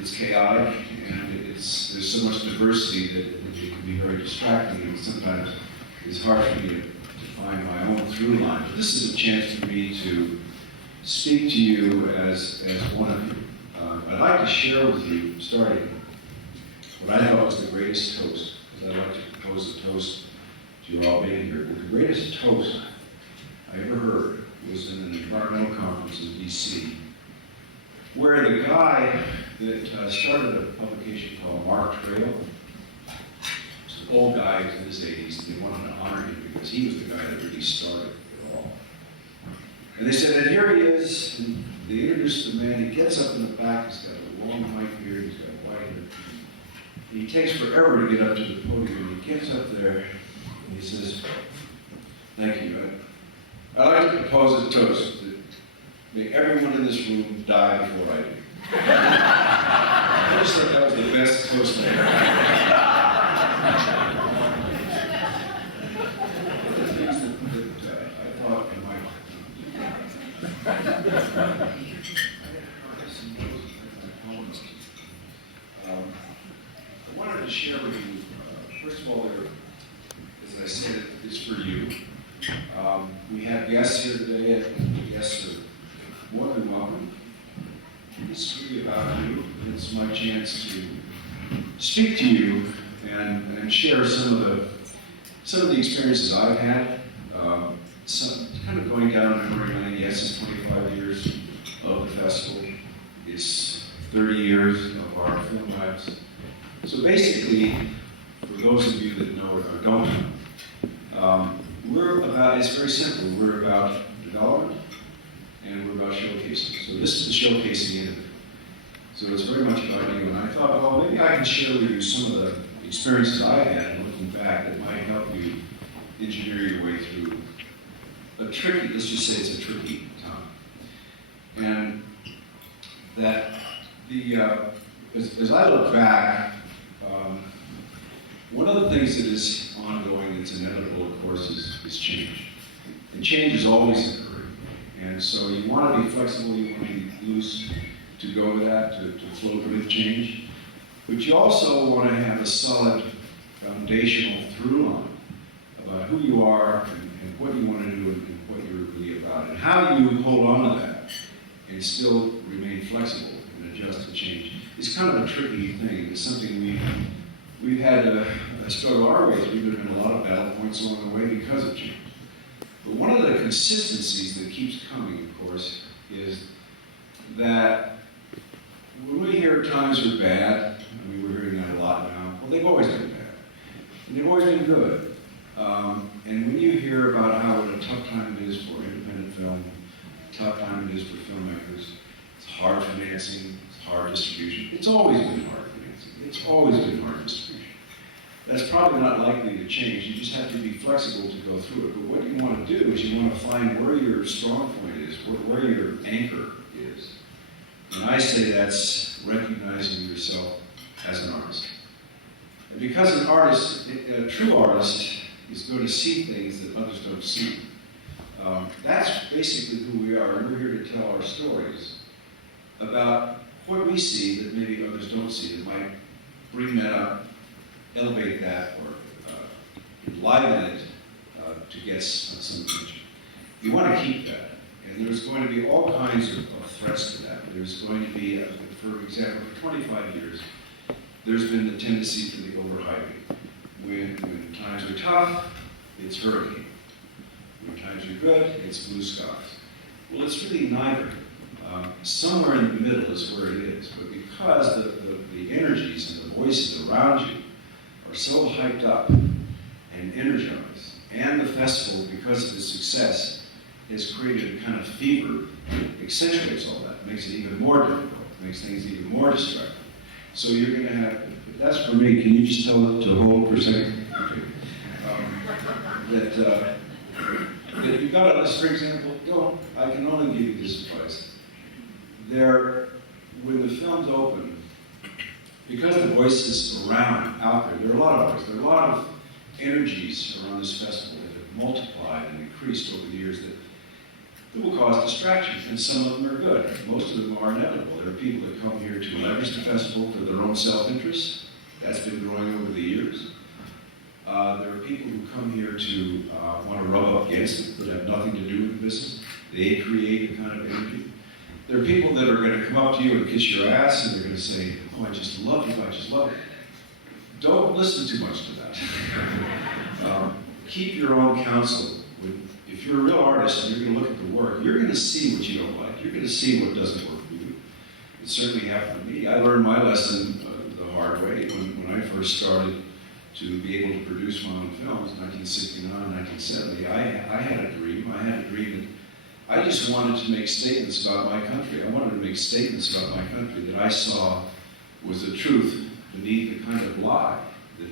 It's chaotic, and there's so much diversity that it can be very distracting, and sometimes it's hard for me to find my own through line. But this is a chance for me to speak to you as one of you. I'd like to share with you, starting, what I thought was the greatest toast, because I'd like to propose a toast to you all being here. But the greatest toast I ever heard was in an environmental conference in D.C., where the guy that started a publication called Mark Trail, was an old guy in his 80s, and they wanted to honor him because he was the guy that really started it all. And they said, and here he is, and they introduced the man. He gets up in the back, he's got a long white beard, he's got white hair. And he takes forever to get up to the podium, and he gets up there, and he says, thank you. I'd like to propose a toast that may everyone in this room die before I do. I just thought that was the best toast I ever had. The things that I thought I might I wanted to share with you, first of all, as I said, it's for you. We have guests here today, and the guests are more than welcome. This is really about you, and it's my chance to speak to you and share some of the experiences I've had. Kind of going down memory lane. Yes, it's 25 years of the festival. It's 30 years of our film lives. So basically, for those of you that know or don't know, it's very simple. We're about development, and we're about showcasing. So this is the showcasing end of it. So it's very much about you. And I thought, well, maybe I can share with you some of the experiences I've had looking back that might help you engineer your way through a tricky, let's just say it's a tricky time. And that as I look back, one of the things that is ongoing, that's inevitable, of course, is change. And change is always occurring. And so you want to be flexible, you want to be loose to go with that, to float with change. But you also want to have a solid foundational through line about who you are and what you want to do and what you're really about. And how you hold on to that and still remain flexible and adjust to change. It's kind of a tricky thing. It's something we've had to struggle our way through. There have been a lot of battle points along the way because of change. But one of the consistencies that keeps coming, of course, is that when we hear times are bad, I mean, we're hearing that a lot now, well, they've always been bad. And they've always been good. And when you hear about what a tough time it is for independent film, tough time it is for filmmakers, it's hard financing, it's hard distribution. It's always been hard financing. It's always been hard distribution. That's probably not likely to change. You just have to be flexible to go through it. But what you want to do is you want to find where your strong point is, where your anchor is. And I say that's recognizing yourself as an artist. And because an artist, a true artist, is going to see things that others don't see. That's basically who we are, and we're here to tell our stories about what we see that maybe others don't see, that might bring that up, elevate that, or enliven it to get some attention. You want to keep that, and there's going to be all kinds of threats to that. There's going to be, for example, for 25 years, there's been the tendency for the overhyping. When times are tough, it's hurricane. When times are good, it's blue skies. Well, it's really neither. Somewhere in the middle is where it is. But because the energies and the voices around you are so hyped up and energized, and the festival, because of its success, has created a kind of fever that accentuates all that, makes it even more difficult, makes things even more distracting. So you're going to have, that's for me, can you just tell it to hold for a second? Okay. That you've got a, for example, I can only give you this advice. When the films open, because the voices out there are a lot of voices, there are a lot of energies around this festival that have multiplied and increased over the years that that will cause distraction, and some of them are good. Most of them are inevitable. There are people that come here to leverage the festival for their own self-interest. That's been growing over the years. There are people who come here to want to rub up against it, that have nothing to do with the business. They create a kind of energy. There are people that are going to come up to you and kiss your ass, and they're going to say, oh, I just love you, I just love it. Don't listen too much to that. Keep your own counsel. If you're a real artist and you're going to look at the work, you're going to see what you don't like. You're going to see what doesn't work for you. It certainly happened to me. I learned my lesson the hard way when I first started to be able to produce my own films in 1969, 1970. I had a dream. I had a dream that I just wanted to make statements about my country. I wanted to make statements about my country that I saw was the truth beneath the kind of lie that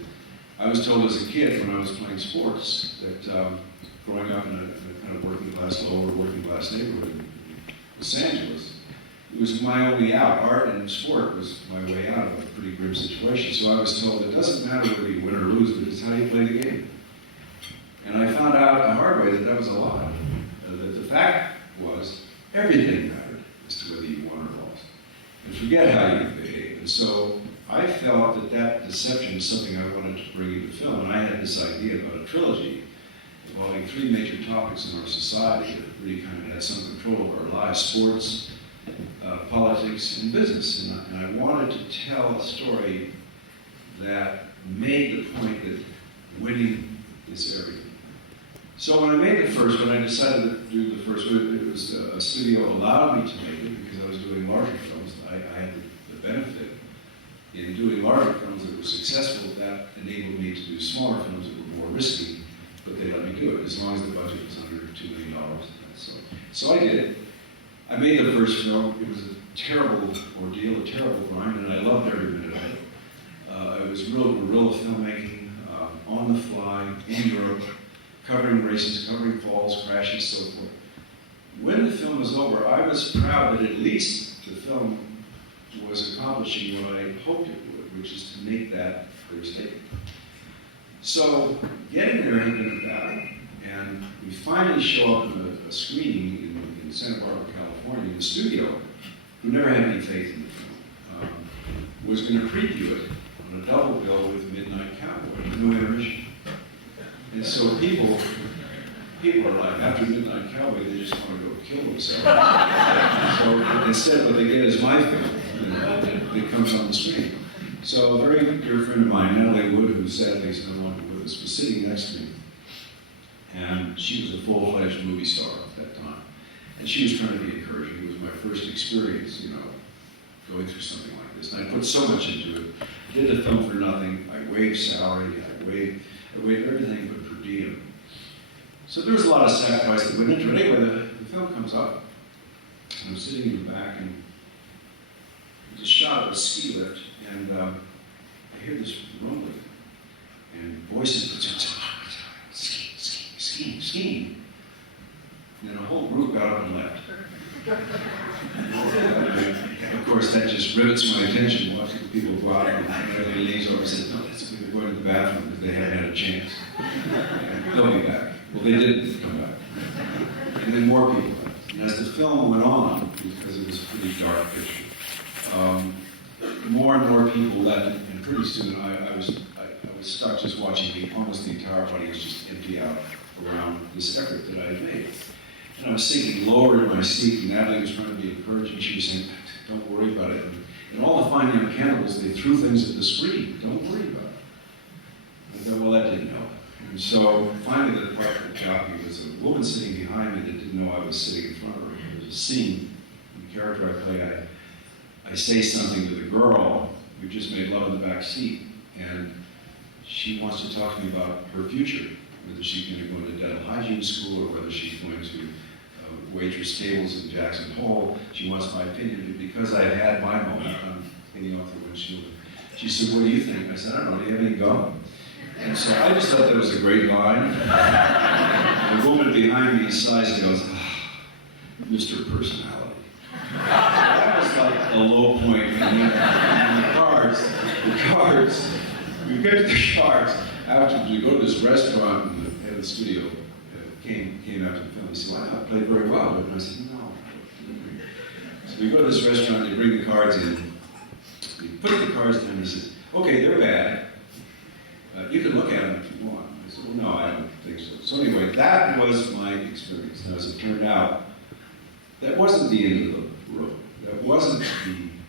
I was told as a kid when I was playing sports, that growing up in a kind of working class, lower working class neighborhood in Los Angeles, it was my only out. Art and sport was my way out of a pretty grim situation. So I was told it doesn't matter whether you win or lose, but it's how you play the game. And I found out the hard way that that was a lie. That the fact was everything mattered as to whether you won or lost. And forget how you behave. And so I felt that that deception is something I wanted to bring into film. And I had this idea about a trilogy involving three major topics in our society that really kind of had some control of our lives: sports, politics, and business. And I wanted to tell a story that made the point that winning is everything. So when I made the first one, I decided to do the first one. It was a studio allowed me to make it because I was doing larger films. I had the benefit in doing larger films that were successful. That enabled me to do smaller films that were more risky, but they let me do it as long as the budget was under $2 million. So I did it. I made the first film. It was a terrible ordeal, a terrible grind, and I loved every minute of it. It was real guerrilla filmmaking, on the fly, in Europe, covering races, covering falls, crashes, so forth. When the film was over, I was proud that at least the film was accomplishing what I hoped it would, which is to make that clear statement. So getting there had been a battle, and we finally show up in a screening in Santa Barbara, California, in the studio, who never had any faith in the film, was going to preview it on a double bill with Midnight Cowboy, with no intermission. And so people are like, after Midnight Cowboy, they just want to go kill themselves. So instead, what they get is my film, that comes on the screen. So a very dear friend of mine, Natalie Wood, who sadly is no longer with us, was sitting next to me. And she was a full-fledged movie star at that time. And she was trying to be encouraging. It was my first experience, going through something like this. And I put so much into it. I did the film for nothing. I waived salary. I waived everything but per diem. So there was a lot of sacrifice that went into it. Anyway, the film comes up. And I'm sitting in the back, and there's a shot of a ski lift. And I hear this rumbling. And voices, skiing. And a whole group got up and left. Of course, that just rivets my attention, watching people go out and everybody leans over and says, no, they're going to the bathroom because they haven't had a chance. And they'll be back. Well, they didn't come back. And then more people left. And as the film went on, because it was a pretty dark picture, more and more people left, and pretty soon I was stuck just watching almost the entire audience just empty out around this effort that I had made. And I was sinking lower in my seat, and Natalie was trying to be encouraging. She was saying, don't worry about it. And all the fine young cannibals, they threw things at the screen. Don't worry about it. I thought, well, that didn't help. And so finally the part that got me was a woman sitting behind me that didn't know I was sitting in front of her. There was a scene, in the character I play, I say something to the girl who just made love in the back seat, and she wants to talk to me about her future, whether she's going to go into dental hygiene school or whether she's going to waitress tables in Jackson Hole. She wants my opinion because I had my moment. I'm hanging off the windshield. She said, what do you think? I said, I don't know, do you have any gum? And so I just thought that was a great line. The woman behind me sighs and goes, Mr. Personality. That was like a low point. And the cards, we get to the cards. After we go to this restaurant, and the head of the studio came after the film. He said, "Wow, I played very well." And I said, "No." So we go to this restaurant, they bring the cards in. He put the cards down and he says, "Okay, they're bad. You can look at them if you want." I said, "Well, no, I don't think so." So anyway, that was my experience. Now, as it turned out, that wasn't the end of the road. That wasn't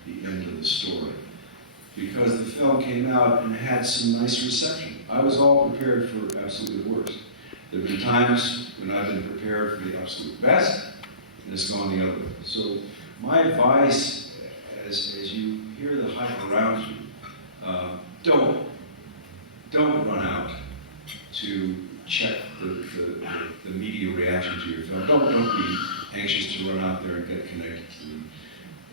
the end of the story. Because the film came out and had some nice reception. I was all prepared for absolutely the worst. There have been times when I've been prepared for the absolute best, and it's gone the other way. So my advice, as you hear the hype around you, don't run out to check the media reaction to your film. Don't be anxious to run out there and get connected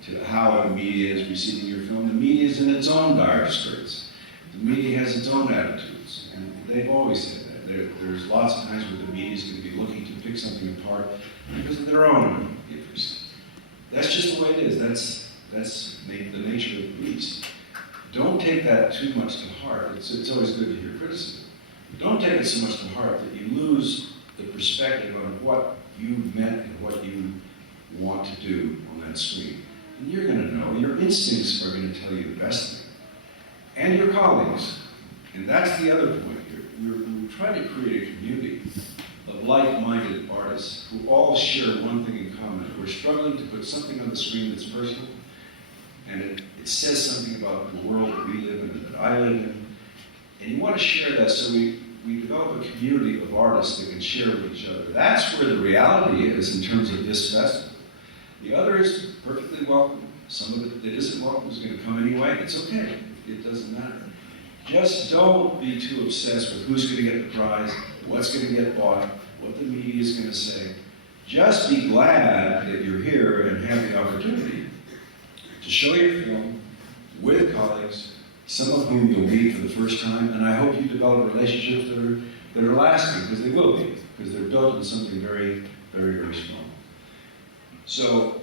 to how the media is receiving your film. The media is in its own dire straits. The media has its own attitudes, and they've always said that. There's lots of times where the media is going to be looking to pick something apart because of their own interest. That's just the way it is. That's the nature of the beast. Don't take that too much to heart. It's always good to hear criticism. Don't take it so much to heart that you lose the perspective on what you meant and what you want to do on that screen. And you're going to know. Your instincts are going to tell you the best thing. And your colleagues. And that's the other point here. We're trying to create a community of like-minded artists who all share one thing in common. We're struggling to put something on the screen that's personal, and it says something about the world that we live in and that I live in. And you want to share that, so we develop a community of artists that can share with each other. That's where the reality is in terms of this festival. The other is perfectly welcome. Some of it that isn't welcome is going to come anyway. It's okay. It doesn't matter. Just don't be too obsessed with who's going to get the prize, what's going to get bought, what the media is going to say. Just be glad that you're here and have the opportunity to show your film with colleagues, some of whom you'll meet for the first time, and I hope you develop relationships that are lasting, because they will be, because they're built on something very, very, very strong. So,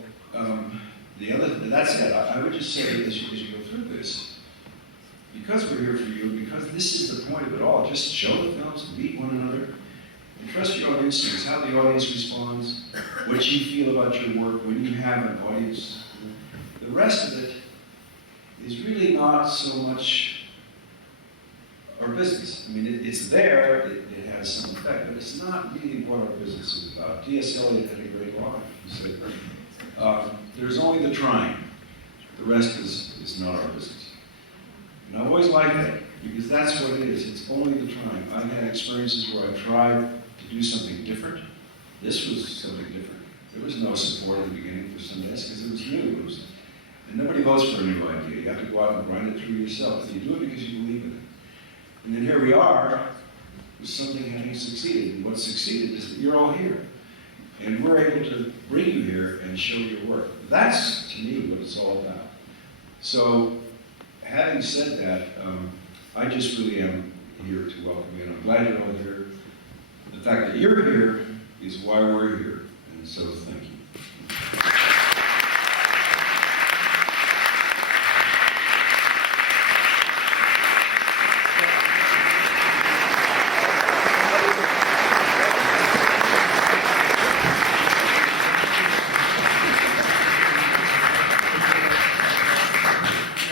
that's it. I would just say, as you go through this, because we're here for you, because this is the point of it all, just show the films, meet one another, and trust your own instincts, how the audience responds, what you feel about your work, when you have an audience. The rest of it is really not so much our business. I mean, it's there, it has some effect, but it's not really what our business is about. D.S. Eliot had a great line. He said, there's only the trying. The rest is not our business. And I always like that, because that's what it is. It's only the trying. I've had experiences where I tried to do something different. This was something different. There was no support at the beginning for Sundance because it was new. And nobody votes for a new idea. You have to go out and grind it through yourself. And you do it because you believe in it. And then here we are with something having succeeded. And what succeeded is that you're all here. And we're able to bring you here and show your work. That's, to me, what it's all about. So, having said that, I just really am here to welcome you, and I'm glad you're all here. The fact that you're here is why we're here, and so thank you.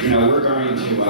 You know, we're going to